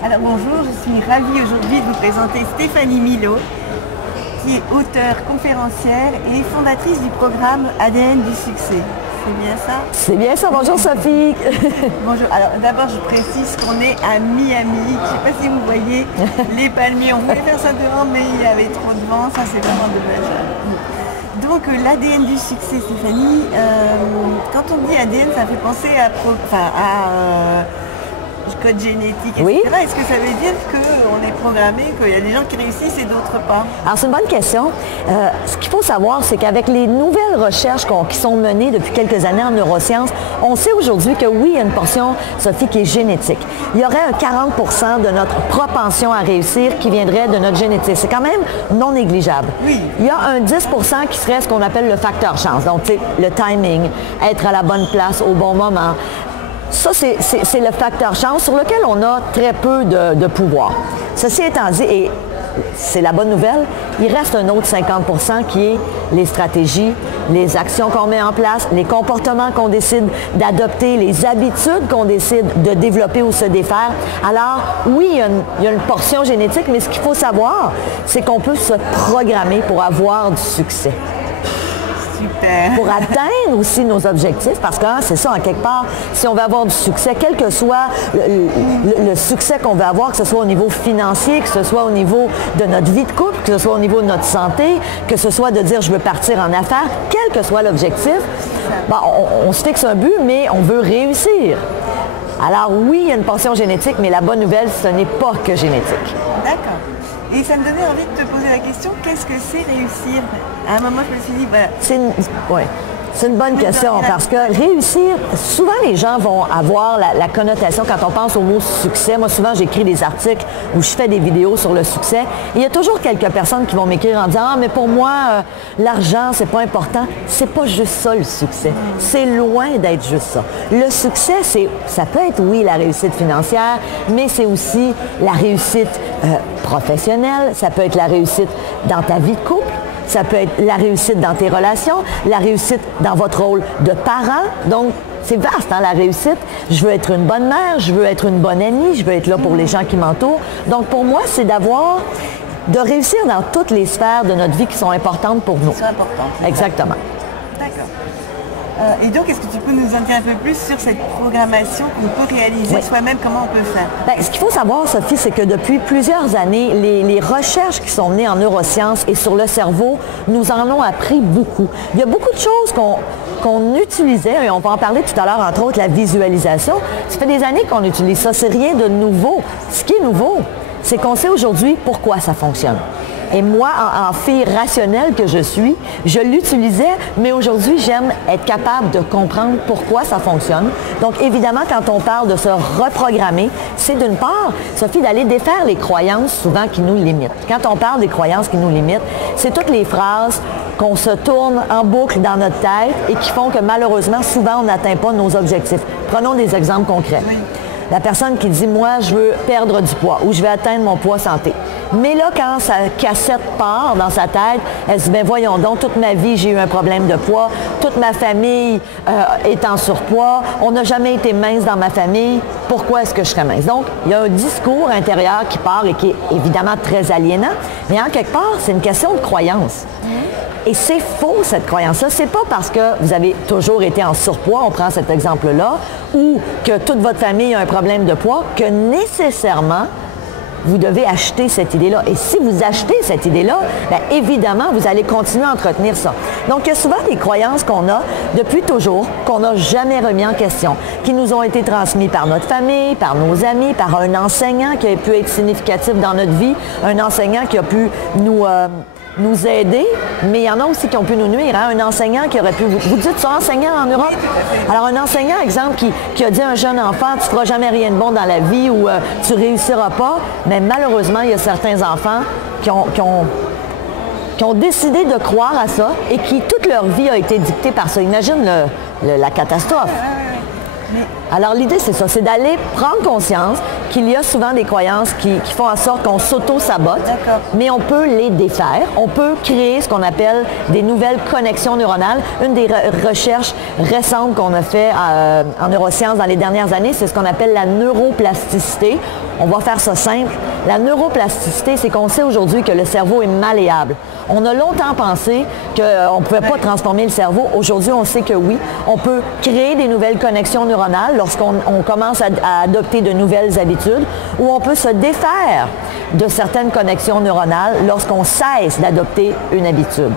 Alors bonjour, je suis ravie aujourd'hui de vous présenter Stéphanie Milot, qui est auteure, conférencière et fondatrice du programme ADN du succès. C'est bien ça? C'est bien ça, bonjour Sophie. Bonjour, alors d'abord je précise qu'on est à Miami, je ne sais pas si vous voyez les palmiers, on voulait faire ça dehors mais il y avait trop de vent, ça c'est vraiment dommage. Donc l'ADN du succès, Stéphanie, quand on dit ADN ça fait penser à code génétique, etc. Oui. Est-ce que ça veut dire qu'on est programmé, qu'il y a des gens qui réussissent et d'autres pas? Alors c'est une bonne question. Ce qu'il faut savoir, c'est qu'avec les nouvelles recherches qui sont menées depuis quelques années en neurosciences, on sait aujourd'hui que oui, il y a une portion, Sophie, qui est génétique. Il y aurait un 40% de notre propension à réussir qui viendrait de notre génétique. C'est quand même non négligeable. Oui. Il y a un 10% qui serait ce qu'on appelle le facteur chance. Donc, tu sais, le timing, être à la bonne place au bon moment. Ça, c'est le facteur chance sur lequel on a très peu de pouvoir. Ceci étant dit, et c'est la bonne nouvelle, il reste un autre 50% qui est les stratégies, les actions qu'on met en place, les comportements qu'on décide d'adopter, les habitudes qu'on décide de développer ou se défaire. Alors, oui, il y a une portion génétique, mais ce qu'il faut savoir, c'est qu'on peut se programmer pour avoir du succès. Super. Pour atteindre aussi nos objectifs, parce que c'est ça, en quelque part, si on veut avoir du succès, quel que soit le succès qu'on veut avoir, que ce soit au niveau financier, que ce soit au niveau de notre vie de couple, que ce soit au niveau de notre santé, que ce soit de dire je veux partir en affaires, quel que soit l'objectif, on se fixe un but, mais on veut réussir. Alors oui, il y a une portion génétique, mais la bonne nouvelle, ce n'est pas que génétique. D'accord. Et ça me donnait envie de te poser la question, qu'est-ce que c'est réussir? À un moment, je me suis dit, voilà. C'est une bonne question parce que réussir, souvent les gens vont avoir la connotation quand on pense au mot succès. Moi, souvent, j'écris des articles où je fais des vidéos sur le succès. Et il y a toujours quelques personnes qui vont m'écrire en disant « Ah, mais pour moi, l'argent, c'est pas important. » C'est pas juste ça, le succès. C'est loin d'être juste ça. Le succès, ça peut être, oui, la réussite financière, mais c'est aussi la réussite professionnelle. Ça peut être la réussite dans ta vie de couple. Ça peut être la réussite dans tes relations, la réussite dans votre rôle de parent. Donc, c'est vaste, hein, la réussite. Je veux être une bonne mère, je veux être une bonne amie, je veux être là pour les gens qui m'entourent. Donc, pour moi, c'est de réussir dans toutes les sphères de notre vie qui sont importantes pour nous. C'est important. Exactement. D'accord. Et donc, est-ce que tu peux nous en dire un peu plus sur cette programmation qu'on peut réaliser soi-même? Comment on peut faire? Bien, ce qu'il faut savoir, Sophie, c'est que depuis plusieurs années, les recherches qui sont menées en neurosciences et sur le cerveau nous en ont appris beaucoup. Il y a beaucoup de choses qu'on utilisait, et on va en parler tout à l'heure, entre autres la visualisation. Ça fait des années qu'on utilise ça. C'est rien de nouveau. Ce qui est nouveau, c'est qu'on sait aujourd'hui pourquoi ça fonctionne. Et moi, en fille rationnelle que je suis, je l'utilisais, mais aujourd'hui, j'aime être capable de comprendre pourquoi ça fonctionne. Donc, évidemment, quand on parle de se reprogrammer, c'est d'une part, Sophie, d'aller défaire les croyances souvent qui nous limitent. Quand on parle des croyances qui nous limitent, c'est toutes les phrases qu'on se tourne en boucle dans notre tête et qui font que malheureusement, souvent, on n'atteint pas nos objectifs. Prenons des exemples concrets. Oui. La personne qui dit « Moi, je veux perdre du poids » ou « Je vais atteindre mon poids santé ». Mais là, quand sa cassette part dans sa tête, elle se dit « Bien, voyons donc, toute ma vie, j'ai eu un problème de poids. Toute ma famille est en surpoids. On n'a jamais été mince dans ma famille. Pourquoi est-ce que je serais mince? » Donc, il y a un discours intérieur qui part et qui est évidemment très aliénant. Mais en quelque part, c'est une question de croyance. Et c'est faux, cette croyance-là. C'est pas parce que vous avez toujours été en surpoids, on prend cet exemple-là, ou que toute votre famille a un problème de poids, que nécessairement, vous devez acheter cette idée-là. Et si vous achetez cette idée-là, bien, évidemment, vous allez continuer à entretenir ça. Donc, il y a souvent des croyances qu'on a depuis toujours, qu'on n'a jamais remis en question, qui nous ont été transmises par notre famille, par nos amis, par un enseignant qui a pu être significatif dans notre vie, un enseignant qui a pu nous aider, mais il y en a aussi qui ont pu nous nuire. Hein? Un enseignant qui aurait pu... Vous dites ça, enseignant en Europe? Alors, un enseignant, exemple, qui a dit à un jeune enfant, tu ne feras jamais rien de bon dans la vie ou tu ne réussiras pas, mais malheureusement, il y a certains enfants qui ont décidé de croire à ça et qui, toute leur vie, a été dictée par ça. Imagine la catastrophe. Alors, l'idée, c'est ça, c'est d'aller prendre conscience qu'il y a souvent des croyances qui font en sorte qu'on s'auto-sabote, mais on peut les défaire. On peut créer ce qu'on appelle des nouvelles connexions neuronales. Une des recherches récentes qu'on a fait en neurosciences dans les dernières années, c'est ce qu'on appelle la neuroplasticité On va faire ça simple. La neuroplasticité, c'est qu'on sait aujourd'hui que le cerveau est malléable. On a longtemps pensé qu'on ne pouvait pas transformer le cerveau. Aujourd'hui, on sait que oui. On peut créer des nouvelles connexions neuronales lorsqu'on commence à adopter de nouvelles habitudes, ou on peut se défaire de certaines connexions neuronales lorsqu'on cesse d'adopter une habitude.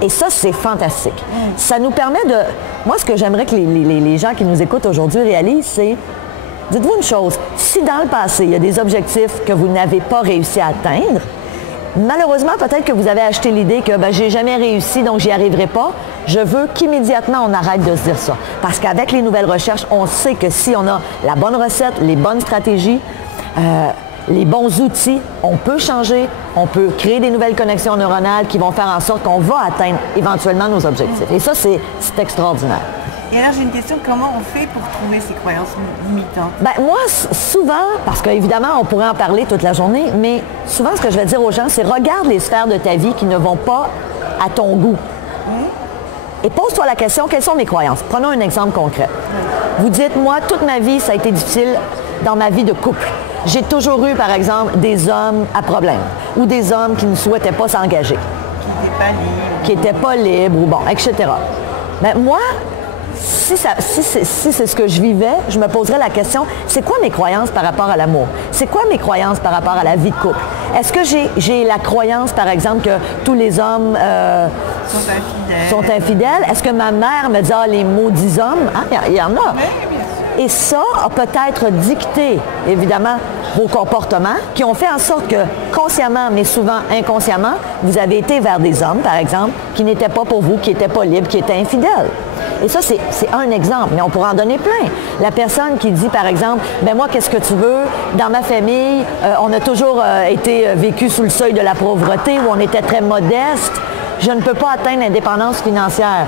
Et ça, c'est fantastique. Ça nous permet de... Moi, ce que j'aimerais que les gens qui nous écoutent aujourd'hui réalisent, c'est... Dites-vous une chose, si dans le passé, il y a des objectifs que vous n'avez pas réussi à atteindre, malheureusement, peut-être que vous avez acheté l'idée que j'ai jamais réussi, donc j'y arriverai pas. Je veux qu'immédiatement, on arrête de se dire ça. Parce qu'avec les nouvelles recherches, on sait que si on a la bonne recette, les bonnes stratégies, les bons outils, on peut changer, on peut créer des nouvelles connexions neuronales qui vont faire en sorte qu'on va atteindre éventuellement nos objectifs. Et ça, c'est extraordinaire. Et alors, j'ai une question, comment on fait pour trouver ces croyances limitantes? Moi, souvent, parce qu'évidemment, on pourrait en parler toute la journée, mais souvent, ce que je vais dire aux gens, c'est regarde les sphères de ta vie qui ne vont pas à ton goût. Et pose-toi la question, quelles sont mes croyances? Prenons un exemple concret. Vous dites, moi, toute ma vie, ça a été difficile dans ma vie de couple. J'ai toujours eu, par exemple, des hommes à problème ou des hommes qui ne souhaitaient pas s'engager. Qui n'étaient pas libres, ou bon, etc. Mais moi, si c'est ce que je vivais, je me poserais la question, c'est quoi mes croyances par rapport à l'amour? C'est quoi mes croyances par rapport à la vie de couple? Est-ce que j'ai la croyance, par exemple, que tous les hommes sont infidèles? Est-ce que ma mère me dit, les maudits hommes? Il y en a. Et ça a peut-être dicté, évidemment, vos comportements qui ont fait en sorte que, consciemment, mais souvent inconsciemment, vous avez été vers des hommes, par exemple, qui n'étaient pas pour vous, qui n'étaient pas libres, qui étaient infidèles. Et ça, c'est un exemple, mais on pourrait en donner plein. La personne qui dit, par exemple, moi, qu'est-ce que tu veux? Dans ma famille, on a toujours été vécu sous le seuil de la pauvreté, où on était très modeste. Je ne peux pas atteindre l'indépendance financière.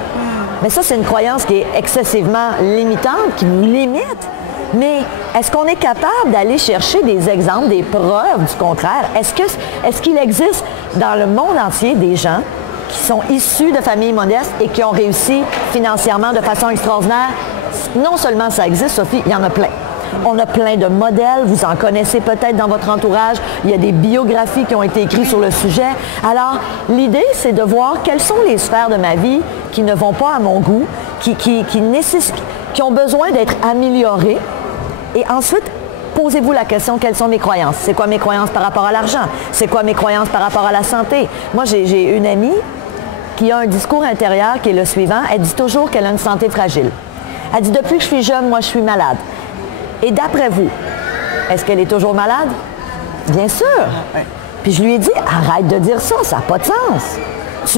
Mais ça, c'est une croyance qui est excessivement limitante, qui nous limite. Mais est-ce qu'on est capable d'aller chercher des exemples, des preuves du contraire? Est-ce qu'il existe dans le monde entier des gens qui sont issus de familles modestes et qui ont réussi financièrement de façon extraordinaire? Non seulement ça existe, Sophie, il y en a plein. On a plein de modèles, vous en connaissez peut-être dans votre entourage. Il y a des biographies qui ont été écrites sur le sujet. Alors, l'idée, c'est de voir quelles sont les sphères de ma vie qui ne vont pas à mon goût, qui ont besoin d'être améliorées. Et ensuite, posez-vous la question, quelles sont mes croyances? C'est quoi mes croyances par rapport à l'argent? C'est quoi mes croyances par rapport à la santé? Moi, j'ai une amie qui a un discours intérieur qui est le suivant. Elle dit toujours qu'elle a une santé fragile. Elle dit, depuis que je suis jeune, moi, je suis malade. Et d'après vous, est-ce qu'elle est toujours malade? Bien sûr. Puis je lui ai dit, arrête de dire ça, ça n'a pas de sens.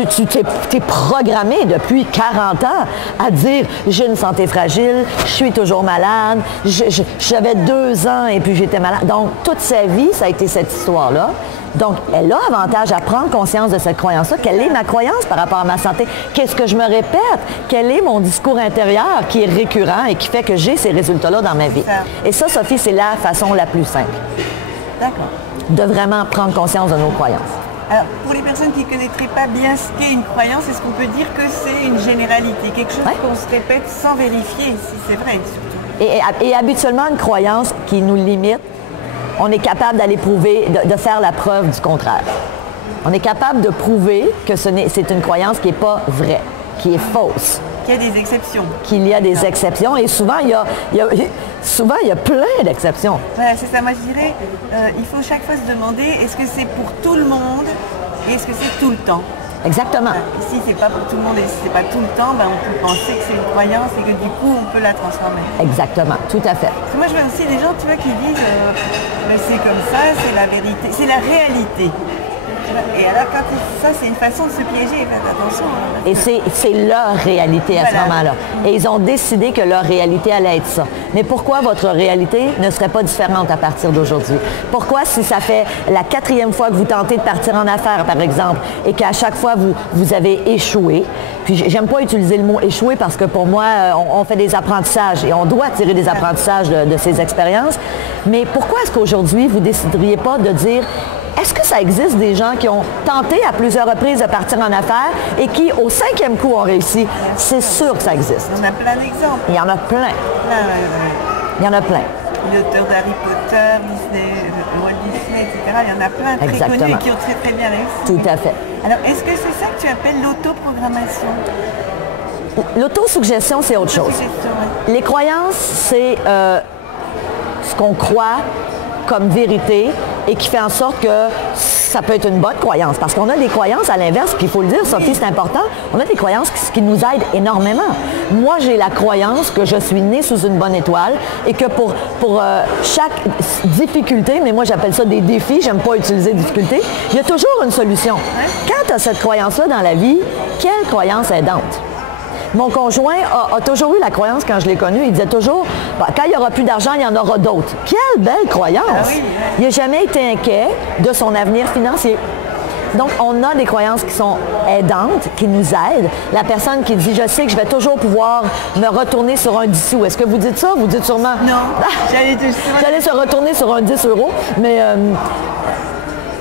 Tu t'es programmé depuis 40 ans à dire, j'ai une santé fragile, je suis toujours malade, j'avais 2 ans et puis j'étais malade. Donc, toute sa vie, ça a été cette histoire-là. Donc, elle a avantage à prendre conscience de cette croyance-là. Quelle est ma croyance par rapport à ma santé? Qu'est-ce que je me répète? Quel est mon discours intérieur qui est récurrent et qui fait que j'ai ces résultats-là dans ma vie? Et ça, Sophie, c'est la façon la plus simple. D'accord. De vraiment prendre conscience de nos croyances. Alors, pour les personnes qui ne connaîtraient pas bien ce qu'est une croyance, est-ce qu'on peut dire que c'est une généralité, quelque chose qu'on se répète sans vérifier si c'est vrai, surtout? Et habituellement, une croyance qui nous limite, on est capable d'aller prouver, de faire la preuve du contraire. On est capable de prouver que c'est une croyance qui n'est pas vraie, qui est fausse. Qu'il y a des exceptions. Qu'il y a des exceptions et souvent, il y a plein d'exceptions. Voilà, c'est ça. Moi, je dirais, il faut chaque fois se demander, est-ce que c'est pour tout le monde et est-ce que c'est tout le temps? Exactement. Si c'est pas pour tout le monde et si c'est pas tout le temps, on peut penser que c'est une croyance et que du coup, on peut la transformer. Exactement, tout à fait. Parce que moi, je vois aussi des gens, tu vois, qui disent, c'est comme ça, c'est la vérité, c'est la réalité. Et alors, ça, c'est une façon de se piéger, faites attention. Et c'est leur réalité à ce moment-là. Et ils ont décidé que leur réalité allait être ça. Mais pourquoi votre réalité ne serait pas différente à partir d'aujourd'hui? Pourquoi, si ça fait la 4e fois que vous tentez de partir en affaires, par exemple, et qu'à chaque fois, vous avez échoué, puis j'aime pas utiliser le mot échouer parce que pour moi, on fait des apprentissages et on doit tirer des apprentissages de ces expériences. Mais pourquoi est-ce qu'aujourd'hui, vous ne décideriez pas de dire... Est-ce que ça existe des gens qui ont tenté à plusieurs reprises de partir en affaires et qui, au 5e coup, ont réussi? C'est sûr que ça existe. Il y en a plein d'exemples. Il y en a plein. Il y en a plein. l'auteur d'Harry Potter, Disney, Walt Disney, etc. Il y en a plein très connus et qui ont très très bien réussi. Tout à fait. Alors, est-ce que c'est ça que tu appelles l'autoprogrammation? L'autosuggestion, c'est autre chose. Ouais. Les croyances, c'est ce qu'on croit comme vérité et qui fait en sorte que ça peut être une bonne croyance. Parce qu'on a des croyances à l'inverse, puis il faut le dire, Sophie, c'est important, on a des croyances qui nous aident énormément. Moi, j'ai la croyance que je suis née sous une bonne étoile et que pour chaque difficulté, mais moi j'appelle ça des défis, j'aime pas utiliser difficulté, il y a toujours une solution. Quand tu as cette croyance-là dans la vie, quelle croyance aidante? Mon conjoint a toujours eu la croyance, quand je l'ai connu, il disait toujours, quand il n'y aura plus d'argent, il y en aura d'autres. Quelle belle croyance! Ah oui, oui. Il n'a jamais été inquiet de son avenir financier. Donc, on a des croyances qui sont aidantes, qui nous aident. La personne qui dit, je sais que je vais toujours pouvoir me retourner sur un 10 sous. Est-ce que vous dites ça? Vous dites sûrement... Non, j'allais se retourner sur un 10 euros, mais...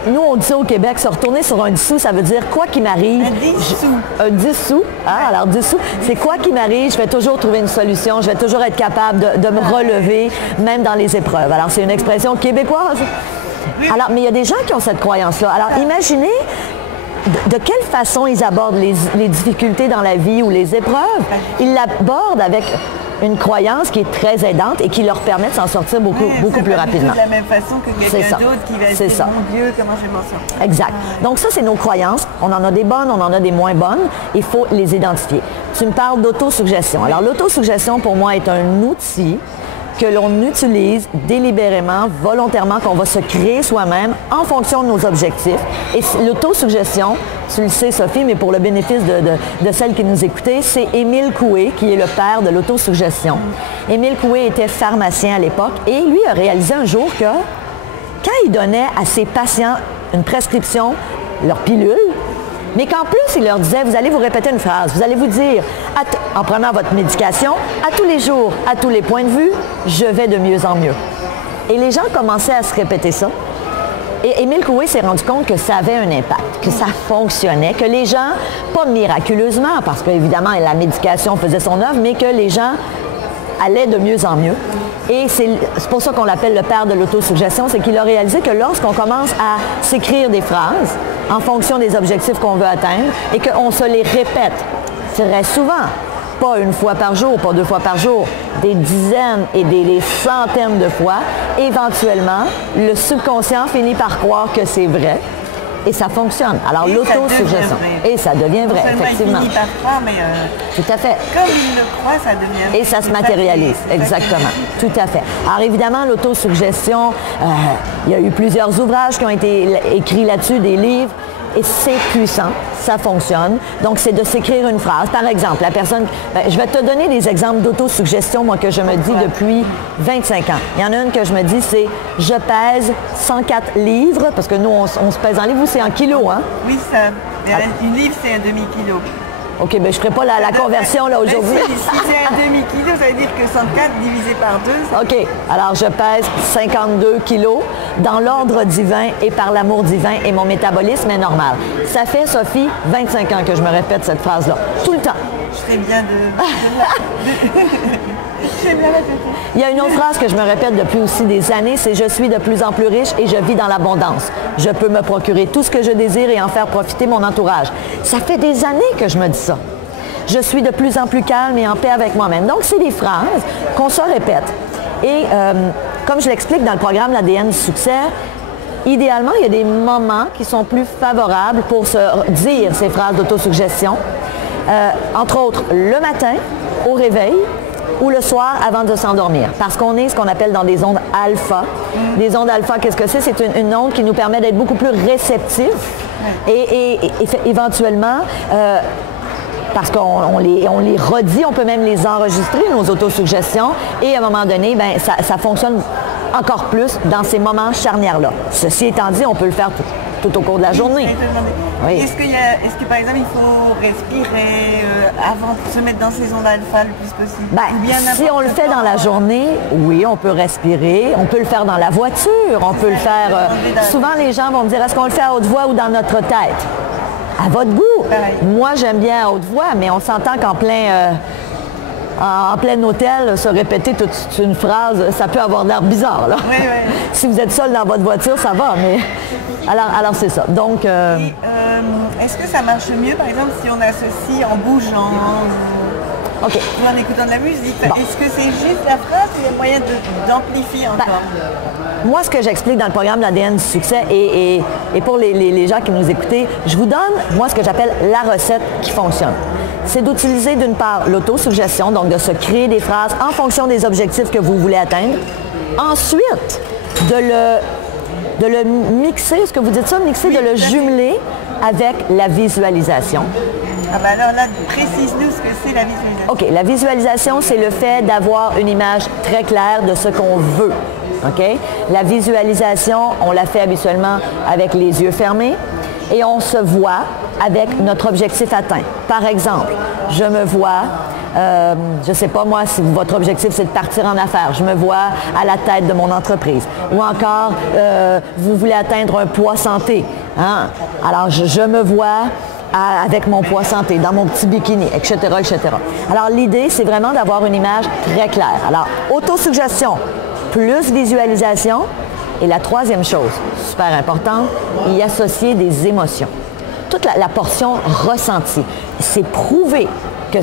nous, on dit ça au Québec, se retourner sur un 10 sous, ça veut dire quoi qu'il m'arrive. Un 10 sous. Un 10 sous. Ah, alors 10 sous, c'est quoi qu'il m'arrive, je vais toujours trouver une solution, je vais toujours être capable de me relever, même dans les épreuves. Alors, c'est une expression québécoise. Alors, mais il y a des gens qui ont cette croyance-là. Alors, imaginez de quelle façon ils abordent les difficultés dans la vie ou les épreuves. Ils l'abordent avec une croyance qui est très aidante et qui leur permet de s'en sortir beaucoup plus rapidement. De la même façon que quelqu'un d'autre qui va se dire, mon Dieu, comment je vais m'en sortir. Exact. Donc ça, c'est nos croyances. On en a des bonnes, on en a des moins bonnes. Il faut les identifier. Tu me parles d'autosuggestion. Alors l'autosuggestion, pour moi, est un outil que l'on utilise délibérément, volontairement, qu'on va se créer soi-même en fonction de nos objectifs. Et l'autosuggestion, tu le sais, Sophie, mais pour le bénéfice de celles qui nous écoutaient, c'est Émile Coué, qui est le père de l'autosuggestion. Émile Coué était pharmacien à l'époque et lui a réalisé un jour que quand il donnait à ses patients une prescription, leur pilule, mais qu'en plus, il leur disait, vous allez vous répéter une phrase, vous allez vous dire, en prenant votre médication, à tous les jours, à tous les points de vue, je vais de mieux en mieux. Et les gens commençaient à se répéter ça. Et Émile Coué s'est rendu compte que ça avait un impact, que ça fonctionnait, que les gens, pas miraculeusement, parce qu'évidemment, la médication faisait son œuvre, mais que les gens allaient de mieux en mieux. Et c'est pour ça qu'on l'appelle le père de l'autosuggestion, c'est qu'il a réalisé que lorsqu'on commence à s'écrire des phrases en fonction des objectifs qu'on veut atteindre et qu'on se les répète très souvent, pas une fois par jour, pas 2 fois par jour, des dizaines et des centaines de fois, éventuellement, le subconscient finit par croire que c'est vrai. Et ça fonctionne. Alors, l'autosuggestion. Et ça devient vrai, effectivement. Il finit par croire, mais tout à fait. Comme il le croit, ça devient vrai. Et ça se matérialise, exactement. Tout à fait. Alors, évidemment, l'autosuggestion, il y a eu plusieurs ouvrages qui ont été écrits là-dessus, des livres. Et c'est puissant, ça fonctionne. Donc, c'est de s'écrire une phrase. Par exemple, la personne... je vais te donner des exemples d'autosuggestion, moi, que je me dis depuis 25 ans. Il y en a une que je me dis, c'est « Je pèse 104 livres », parce que nous, on se pèse en livres, ou c'est en kilos, hein? Oui, ça. Une livre, c'est un demi-kilo. OK, bien, je ne ferai pas la conversion là aujourd'hui. Si c'est un demi-kilo, ça veut dire que 104 divisé par 2... Ça... OK. Alors, je pèse 52 kilos dans l'ordre divin et par l'amour divin et mon métabolisme est normal. Ça fait, Sophie, 25 ans que je me répète cette phrase-là. Tout le temps. Je ferais bien J'aime bien répéter. Il y a une autre phrase que je me répète depuis aussi des années, c'est « Je suis de plus en plus riche et je vis dans l'abondance. Je peux me procurer tout ce que je désire et en faire profiter mon entourage. » Ça fait des années que je me dis ça. Je suis de plus en plus calme et en paix avec moi-même. Donc, c'est des phrases qu'on se répète. Et comme je l'explique dans le programme L'ADN du succès, idéalement, il y a des moments qui sont plus favorables pour se dire ces phrases d'autosuggestion. Entre autres, le matin, au réveil, ou le soir avant de s'endormir. Parce qu'on est ce qu'on appelle dans des ondes alpha. Des ondes alpha, qu'est-ce que c'est? C'est une onde qui nous permet d'être beaucoup plus réceptifs et éventuellement, parce qu'on les redit, on peut même les enregistrer, nos autosuggestions, et à un moment donné, ben, ça fonctionne encore plus dans ces moments charnières-là. Ceci étant dit, on peut le faire tout au cours de la journée. Oui. Est-ce que, par exemple, il faut respirer avant de se mettre dans ces ondes alpha le plus possible? Ben, si on le fait dans la journée, oui, on peut respirer. On peut le faire dans la voiture. On peut le faire... souvent, les gens vont me dire, est-ce qu'on le fait à haute voix ou dans notre tête? À votre goût. Moi, j'aime bien à haute voix, mais on s'entend qu'en plein en plein hôtel, se répéter toute une phrase, ça peut avoir l'air bizarre. Là. Oui, oui. Si vous êtes seul dans votre voiture, ça va, mais... Alors c'est ça. Donc... est-ce que ça marche mieux, par exemple, si on associe en bougeant OK. ou en écoutant de la musique? Bon. Est-ce que c'est juste la phrase ou il y a moyen d'amplifier encore? Moi, ce que j'explique dans le programme l'ADN du succès et pour les gens qui nous écoutent, je vous donne, moi, ce que j'appelle la recette qui fonctionne. C'est d'utiliser d'une part l'autosuggestion, donc de se créer des phrases en fonction des objectifs que vous voulez atteindre. Ensuite, de le mixer, est-ce que vous dites ça, mixer, Oui, de le jumeler avec la visualisation. Ah ben alors là, précise-nous ce que c'est la visualisation. OK, la visualisation, c'est le fait d'avoir une image très claire de ce qu'on veut. OK? La visualisation, on la fait habituellement avec les yeux fermés et on se voit avec notre objectif atteint. Par exemple, je me vois, je ne sais pas moi, si votre objectif c'est de partir en affaires, je me vois à la tête de mon entreprise. Ou encore, vous voulez atteindre un poids santé. Hein? Alors, je me vois avec mon poids santé, dans mon petit bikini, etc., etc. Alors, l'idée, c'est vraiment d'avoir une image très claire. Alors, autosuggestion plus visualisation. Et la troisième chose, super importante, y associer des émotions. Toute la portion ressentie. C'est prouvé que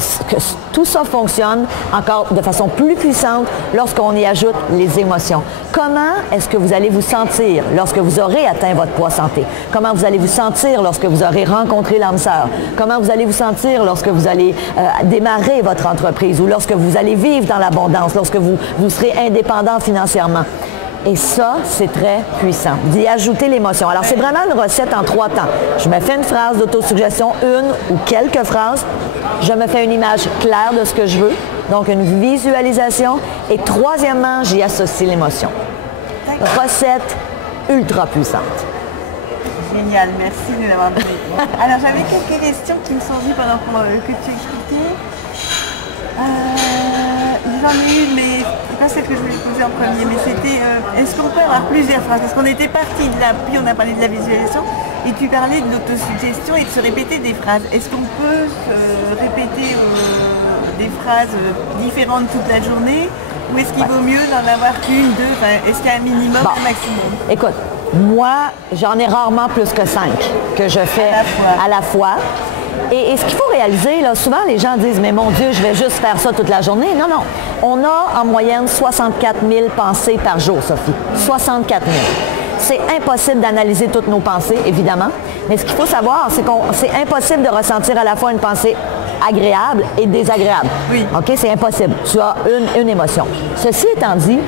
tout ça fonctionne encore de façon plus puissante lorsqu'on y ajoute les émotions. Comment est-ce que vous allez vous sentir lorsque vous aurez atteint votre poids santé? Comment vous allez vous sentir lorsque vous aurez rencontré l'âme sœur? Comment vous allez vous sentir lorsque vous allez démarrer votre entreprise ou lorsque vous allez vivre dans l'abondance, lorsque vous serez indépendant financièrement? Et ça, c'est très puissant, d'y ajouter l'émotion. Alors, c'est vraiment une recette en 3 temps. Je me fais une phrase d'autosuggestion, une ou quelques phrases. Je me fais une image claire de ce que je veux, donc une visualisation. Et troisièmement, j'y associe l'émotion. Recette ultra puissante. Génial, merci de l'avoir dit. Alors, j'avais quelques questions qui me sont venues pendant que tu expliquais. J'en ai une, mais c'est pas celle que je voulais poser en premier, mais c'était est-ce qu'on peut avoir plusieurs phrases? Parce qu'on était parti de là, puis on a parlé de la visualisation, et tu parlais de l'autosuggestion et de se répéter des phrases. Est-ce qu'on peut se répéter des phrases différentes toute la journée? Ou est-ce qu'il vaut mieux d'en avoir une, deux? Est-ce qu'il y a un minimum, un maximum? Écoute, moi, j'en ai rarement plus que 5 que je fais à la fois. Et ce qu'il faut réaliser, là, souvent les gens disent « Mais mon Dieu, je vais juste faire ça toute la journée. » Non, non. On a en moyenne 64 000 pensées par jour, Sophie. 64 000. C'est impossible d'analyser toutes nos pensées, évidemment. Mais ce qu'il faut savoir, c'est que c'est impossible de ressentir à la fois une pensée agréable et désagréable. Oui. OK? C'est impossible. Tu as une émotion. Ceci étant dit,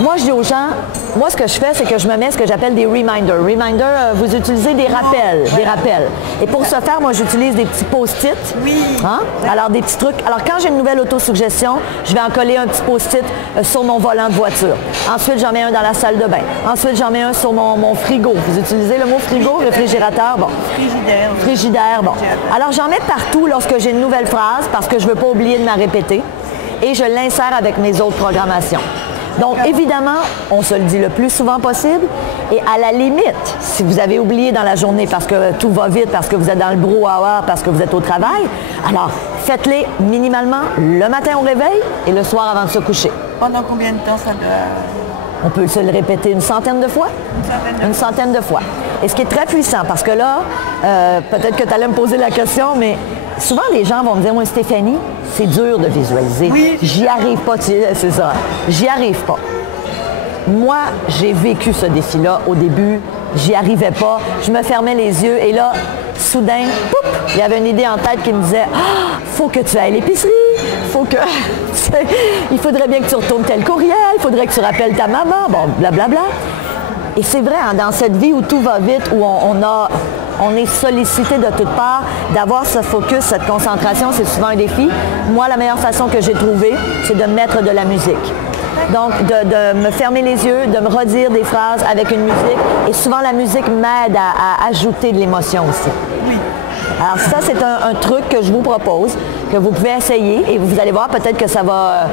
moi, je dis aux gens, moi, ce que je fais, c'est que je me mets ce que j'appelle des reminders. Reminders, vous utilisez des rappels, des rappels. Et pour ce faire, moi, j'utilise des petits post-it. Oui. Hein? Alors, des petits trucs. Alors, quand j'ai une nouvelle autosuggestion, je vais en coller un petit post-it sur mon volant de voiture. Ensuite, j'en mets un dans la salle de bain. Ensuite, j'en mets un sur mon frigo. Vous utilisez le mot frigo, réfrigérateur? Bon. Frigidaire. Frigidaire, bon. Alors, j'en mets partout lorsque j'ai une nouvelle phrase parce que je ne veux pas oublier de la répéter. Et je l'insère avec mes autres programmations. Donc, évidemment, on se le dit le plus souvent possible. Et à la limite, si vous avez oublié dans la journée parce que tout va vite, parce que vous êtes dans le brouhaha, parce que vous êtes au travail, alors faites-les minimalement le matin au réveil et le soir avant de se coucher. Pendant combien de temps ça doit... On peut se le répéter une centaine de fois. Une centaine de fois. Et ce qui est très puissant, parce que là, peut-être que tu allais me poser la question, mais souvent les gens vont me dire, moi Stéphanie, c'est dur de visualiser. Oui. J'y arrive pas, c'est ça. J'y arrive pas. Moi, j'ai vécu ce défi-là au début. J'y arrivais pas. Je me fermais les yeux et là, soudain, poup, il y avait une idée en tête qui me disait « Ah, faut que tu ailles à l'épicerie. Faut que... il faudrait bien que tu retournes tel courriel. Il faudrait que tu rappelles ta maman. » Bon, blablabla. Et c'est vrai, hein, dans cette vie où tout va vite, où on est sollicité de toutes parts, d'avoir ce focus, cette concentration, c'est souvent un défi. Moi, la meilleure façon que j'ai trouvée, c'est de mettre de la musique. Donc, de me fermer les yeux, de me redire des phrases avec une musique. Et souvent, la musique m'aide à ajouter de l'émotion aussi. Oui. Alors ça, c'est un truc que je vous propose. que vous pouvez essayer et vous allez voir peut-être que ça va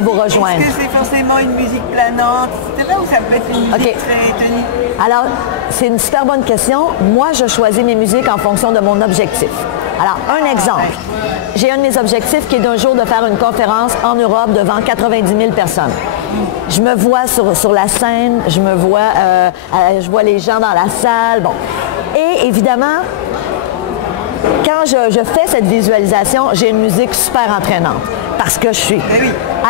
vous rejoindre. Est-ce que c'est forcément une musique planante, etc. ou ça peut être une musique très tenue? Alors, c'est une super bonne question. Moi, je choisis mes musiques en fonction de mon objectif. Alors, un exemple. J'ai un de mes objectifs qui est d'un jour de faire une conférence en Europe devant 90 000 personnes. Je me vois sur la scène, je vois les gens dans la salle. Bon. Et évidemment, quand je fais cette visualisation, j'ai une musique super entraînante parce que je suis.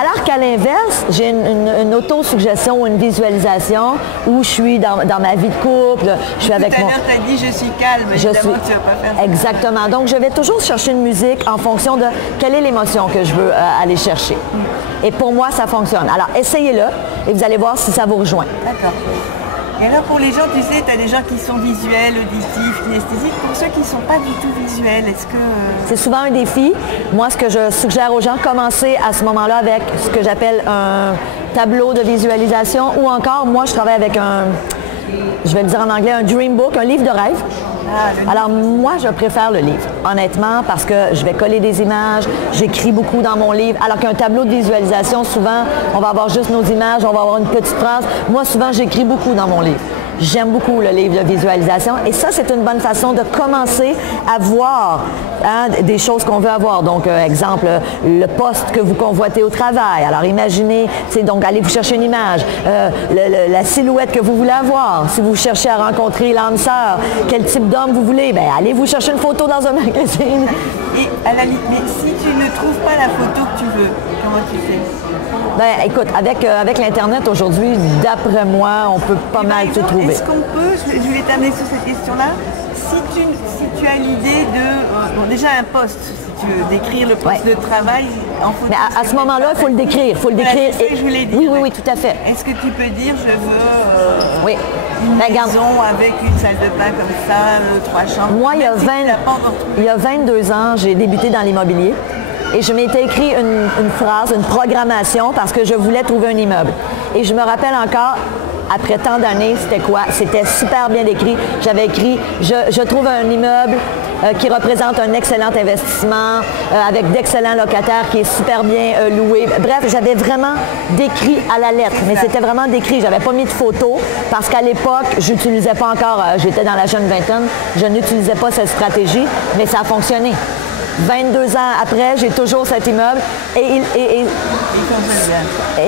Alors qu'à l'inverse, j'ai une autosuggestion ou une visualisation où je suis dans ma vie de couple, je suis avec moi. Tout à l'heure, tu as dit je suis calme, évidemment, tu vas pas faire ça. Exactement. Donc, je vais toujours chercher une musique en fonction de quelle est l'émotion que je veux aller chercher. Et pour moi, ça fonctionne. Alors, essayez-le et vous allez voir si ça vous rejoint. D'accord. Et alors pour les gens, tu sais, tu as des gens qui sont visuels, auditifs, kinesthésiques. Pour ceux qui ne sont pas du tout visuels, est-ce que... C'est souvent un défi. Moi, ce que je suggère aux gens, commencer à ce moment-là avec ce que j'appelle un tableau de visualisation ou encore, moi, je travaille avec je vais le dire en anglais, un dream book, un livre de rêve. Alors moi, je préfère le livre, honnêtement, parce que je vais coller des images, j'écris beaucoup dans mon livre, alors qu'un tableau de visualisation, souvent, on va avoir juste nos images, on va avoir une petite phrase. Moi, souvent, j'écris beaucoup dans mon livre. J'aime beaucoup le livre de visualisation et ça, c'est une bonne façon de commencer à voir des choses qu'on veut avoir. Donc, exemple, le poste que vous convoitez au travail. Alors, imaginez, c'est donc allez vous chercher une image, la silhouette que vous voulez avoir. Si vous cherchez à rencontrer l'âme sœur, quel type d'homme vous voulez, bien, allez vous chercher une photo dans un magazine. Et à la limite, mais si tu ne trouves pas la photo que tu veux, comment tu fais? Ben, écoute, avec l'Internet aujourd'hui, d'après moi, on peut pas mal tout trouver. Est-ce qu'on peut, je voulais t'amener sur cette question-là, si tu as l'idée de, bon, déjà un poste, si tu veux décrire le poste de travail en photo. Mais à ce moment-là, il faut le décrire. Je voulais dire. Oui, tout à fait. Est-ce que tu peux dire, je veux une maison avec une salle de bain comme ça, 3 chambres? Moi, il y a 22 ans, j'ai débuté dans l'immobilier. Et je m'étais écrit une phrase, une programmation parce que je voulais trouver un immeuble. Et je me rappelle encore, après tant d'années, c'était quoi? C'était super bien décrit. J'avais écrit, je trouve un immeuble qui représente un excellent investissement avec d'excellents locataires qui est super bien loué. Bref, j'avais vraiment décrit à la lettre, mais c'était vraiment décrit. J'avais pas mis de photos parce qu'à l'époque, j'utilisais pas encore, j'étais dans la jeune vingtaine, je n'utilisais pas cette stratégie, mais ça a fonctionné. 22 ans après, j'ai toujours cet immeuble et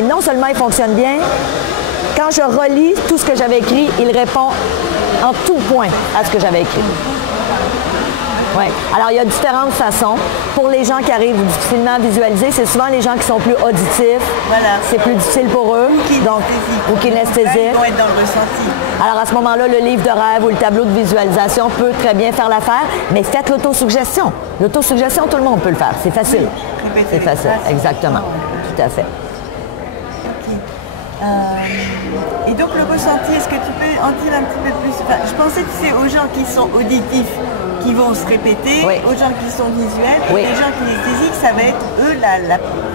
non seulement il fonctionne bien, quand je relis tout ce que j'avais écrit, il répond en tout point à ce que j'avais écrit. Oui. Alors, il y a différentes façons. Pour les gens qui arrivent difficilement à visualiser, c'est souvent les gens qui sont plus auditifs. Voilà. C'est plus difficile pour eux. Ou kinesthésiques. Ils vont être dans le ressenti. Alors, à ce moment-là, le livre de rêve ou le tableau de visualisation peut très bien faire l'affaire, mais faites l'autosuggestion. L'autosuggestion, tout le monde peut le faire. C'est facile. Oui. C'est facile, exactement. Tout à fait. Et donc, le ressenti, est-ce que tu peux en dire un petit peu plus? Je pensais, tu sais, aux gens qui sont auditifs, qui vont se répéter, aux gens qui sont visuels, et les gens kinesthésiques, ça va être, eux,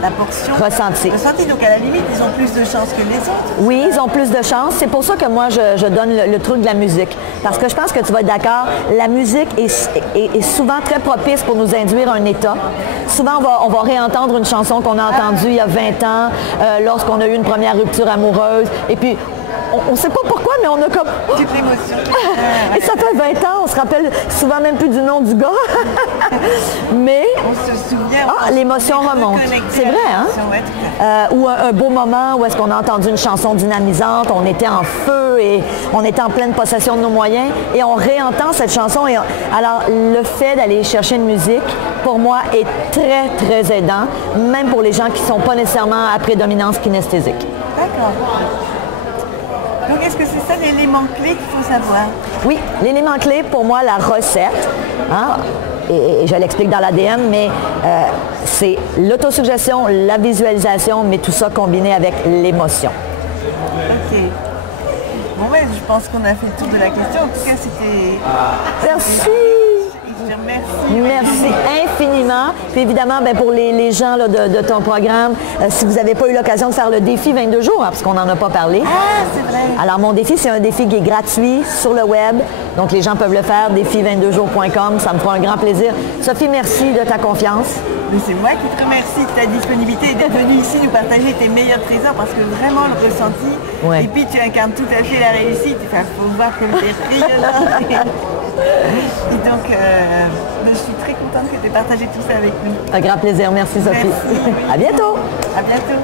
la portion ressenti. Donc, à la limite, ils ont plus de chances que les autres. Oui, ils ont plus de chances. C'est pour ça que moi, je donne le truc de la musique. Parce que je pense que tu vas être d'accord, la musique est souvent très propice pour nous induire un état. Souvent, on va réentendre une chanson qu'on a entendue il y a 20 ans, lorsqu'on a eu une première rupture amoureuse. Et puis, on ne sait pas pourquoi, mais on a comme... Toute l'émotion. Et ça fait 20 ans, on se rappelle souvent même plus du nom du gars. Mais... On se souvient. L'émotion remonte. C'est vrai, hein? Ou un beau moment où est-ce qu'on a entendu une chanson dynamisante, on était en feu et on était en pleine possession de nos moyens et on réentend cette chanson. Alors, le fait d'aller chercher une musique, pour moi, est très, très aidant, même pour les gens qui ne sont pas nécessairement à prédominance kinesthésique. D'accord. Donc, est-ce que c'est ça l'élément clé qu'il faut savoir? Oui, l'élément clé, pour moi, la recette, hein, et je l'explique dans l'ADN, mais c'est l'autosuggestion, la visualisation, mais tout ça combiné avec l'émotion. OK. Bon, je pense qu'on a fait le tour de la question. En tout cas, c'était... Merci! Je te remercie. Merci infiniment. Puis évidemment, ben, pour les gens là, de ton programme, si vous n'avez pas eu l'occasion de faire le défi 22 jours, hein, parce qu'on n'en a pas parlé. Ah, c'est vrai. Alors, mon défi, c'est un défi qui est gratuit sur le web. Donc, les gens peuvent le faire, défi22jours.com. Ça me fera un grand plaisir. Sophie, merci de ta confiance. Mais c'est moi qui te remercie de ta disponibilité et d'être venue ici nous partager tes meilleurs trésors parce que vraiment le ressenti. Ouais. Et puis tu incarnes tout à fait la réussite. Il faut voir comme tu es rayonnante. Et donc, je suis très contente que tu aies partagé tout ça avec nous. Un grand plaisir. Merci, Sophie. Merci. À bientôt. À bientôt.